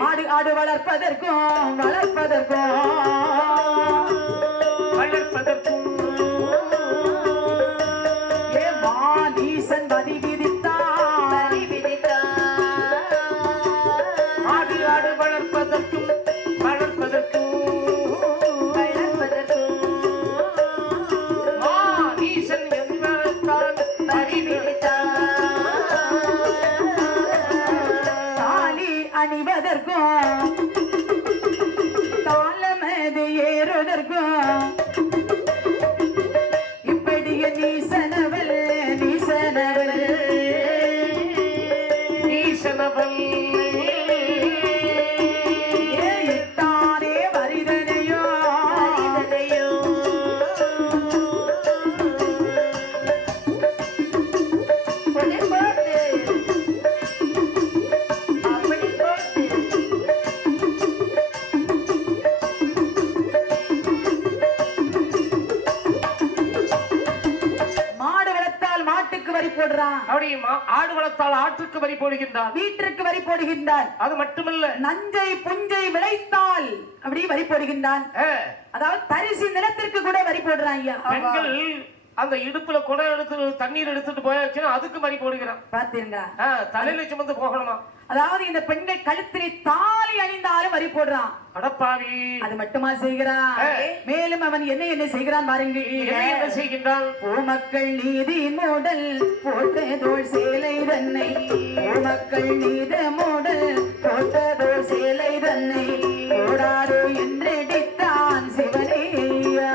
மாடு ஆடு வளர்ப்பதற்கும் ஈசன் வரி விதித்தான் மாடு ஆடு வளர்ப்பதற்கும் ஈசன் வரி விதித்தான் தாலி அணிவதற்கும் தாளமது ஏறுவதற்கும் இப்படிய நீசனவள் இட்டானே வரிதனையோ மாடு வளர்த்தால் மாட்டுக்கு வரி போடுறான், ஆடு வளர்த்தால் ஆற்றுக்கு வரி போடுகின்றான், வீட்டிற்கு வரி போடுகின்றான். அது மட்டுமல்ல நஞ்சை புஞ்சை விளைத்தால் அப்படி வரி போடுகின்றான். அதாவது தரிசு நிலத்திற்கு கூட வரி போடுறான் ஐயா. பெண்கள் அந்த இடுப்புல குடம் எடுத்து தண்ணீர் எடுத்துட்டு போயாச்சுன்னா அதுக்கு வரி போடுகிறான். பாத்தீங்களா? தலையில சுமந்து போகணுமா? அதாவது இந்த பெண்கள் கழுத்திலே தாலி அணிந்தாலும் வரி போடுறான். அடப்பாவி, அது மட்டுமா செய்கிறான்? மேலும் அவன் என்ன செய்கிறான் பாருங்கள். என்ன செய்கின்றான்? பூமக்கள் நீதி மூடல் போற்றதோள் சேலை தன்னை, பூமக்கள் நீதி மூடல் போற்றதோள் சேலை தன்னை போடாதோ என்றெடித்தான் சிவனேயா.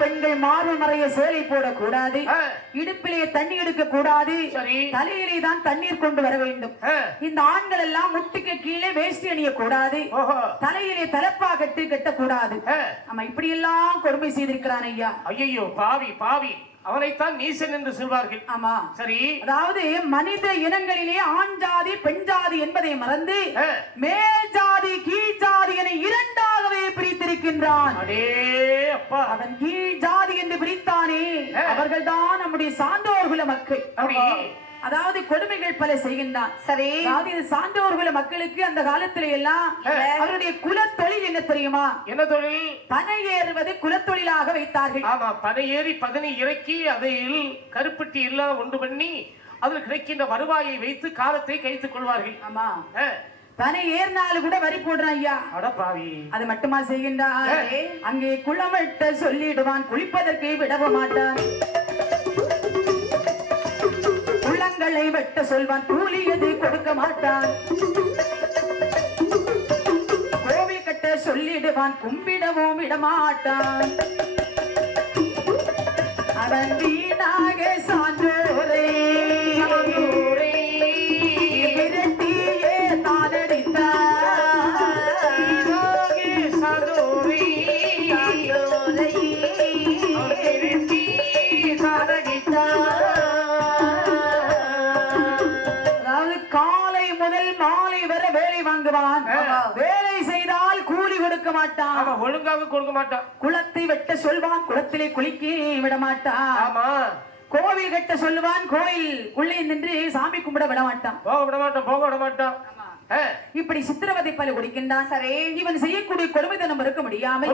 பெண்கள் மார்பு மறைய சேலை போடக்கூடாது, இடுப்பிலே தண்ணி எடுக்க கூடாது, தலையிலே தான் தண்ணீர் கொண்டு வர வேண்டும். இந்த ஆண்கள் எல்லாம் முட்டுக்கு கீழே வேஷ்டி அணிய கூடாது, தலையிலே தலப்பா கட்டக்கூடாது. ஆமா, இப்படி எல்லாம் கொடுமை செய்திருக்கிறான் ஐயா. ஐயோ பாவி பாவி, அவனைத்தான் நீசன் என்று சொல்வார்கள். ஆமா சரி, அதாவது மனித இனங்களிலே ஆண் ஜாதி பெண் ஜாதி என்பதை மறந்து மேல் ஜாதி கீழ் ஜாதி என இரண்டாகவே பிரித்திருக்கின்றான். அவன் கீழ் ஜாதி என்று பிரித்தானே, அவர்கள் தான் நம்முடைய சான்றோர்குல மக்கள். அதாவது கொடுமைகள் பல செய்கின்றான். சரி, அதாவது இது சான்றோர்குல மக்களுக்கு அந்த காலத்தில எல்லாம் அவருடைய குலத்தொழில் என்ன தெரியுமா? என்ன தொழில்? பனை ஏறுவது குலத்தொழிலாக வைத்தார்கள். ஆமா, பனை ஏறி பதனை இறக்கி அதில் கருப்பட்டி எல்லாம் உண்டு பண்ணி அதில் கிடைக்கின்ற வருவாயை வைத்து காலத்தை கழித்துக் கொள்வார்கள். ஆமா, பனை ஏறினாலும் கூட வரி போடுறான் ஐயா. அடப்பாவி, அது மட்டுமா செய்கின்றான்? அங்கே குளமட்ட சொல்லிடுவான், குளிப்பதற்கு விடவ மாட்டான். குளங்களை வெட்ட சொல்வான், கூலியது கொடுக்க மாட்டான். கோவில் கட்ட சொல்லிடுவான், கும்பிடவும் விடமாட்டான். அவன் வீணாக சான்றோரை விரட்டியே தானடித்தான். வேலை செய்தால் கூலி கொடுக்க மாட்டான், ஒழுங்காக கொடுக்க மாட்டான். குளத்தை வெட்ட சொல்வான், குளத்திலே குளிக்க விட மாட்டான். ஆமா, கோவில் கட்ட சொல்லுவான், கோயில் உள்ளே நின்று சாமி கும்பிட விட மாட்டான், போக விட மாட்டான். இப்படி சித்திரவதை பல கொடுக்கின்றான். சரி, இவன் செய்யக்கூடிய கொடுமைத்தனம் இருக்க முடியாமல்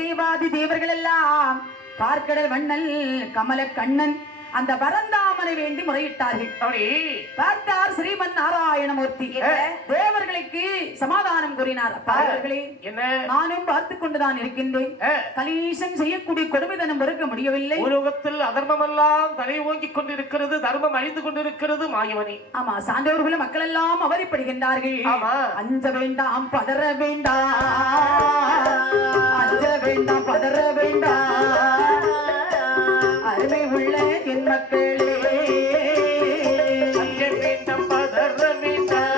தேவாதி தேவர்கள் எல்லாம் பார்க்கடல் வண்ணல் கமல கண்ணன் அந்த பரந்தாமனை வேண்டி முறையிட்டார்கள். பார்த்தார் ஸ்ரீமன் நாராயணமூர்த்தி, தேவர்களை மக்களுக்கு சமாதானம் கூறினார். அப்பா அவர்களே, என்ன நானும் பார்த்துக் கொண்டுதான் இருக்கின்றேன். கலீசன் செய்யக்கூடிய கொடுமைதனம் பொறுக்க முடியவில்லை. உலகத்தில் அதர்மமெல்லாம் தலை ஓங்கிக் கொண்டிருக்கிறது, தர்மம் அழிந்து கொண்டிருக்கிறது மாயவனே. ஆமா, சான்றோர்களும் மக்கள் எல்லாம் அவதிப்படுகின்றார்கள். ஆமா, அஞ்ச வேண்டாம் பதற வேண்டாம், அஞ்ச வேண்டாம் பதற வேண்டாம், அருமை உள்ள என் மக்களே. அஞ்ச வேண்டாம் பதற வேண்டாம்,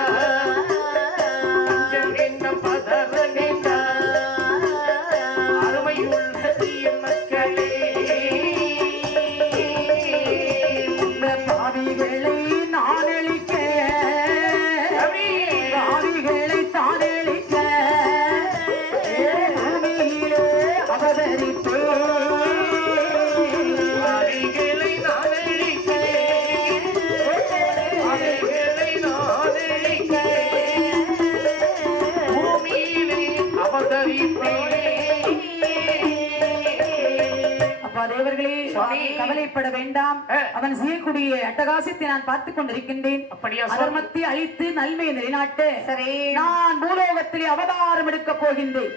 அஞ்ச வேண்டாம் பதற வேண்டாம், அருமை உள்ள என் மக்களே. இந்த பாவிகளை நான் அழிக்க, பாவிகளை தான் அழிக்க, பூமியிலே அவதரித்தே. அவைகளை நான் அழித்தேன், அவைகளை நான் அழித்தேன், பூமியிலே அவதரித்தேன். அப்பா தேவர்களே, கவலைப்பட வேண்டாம். அவன் செய்யக்கூடிய அட்டகாசத்தை நான் பார்த்துக் கொண்டிருக்கின்றேன். அப்படியா அதர்மத்தை அழித்து நன்மையை நிலைநாட்ட நான் பூலோகத்திலே அவதாரம் எடுக்க போகின்றேன்.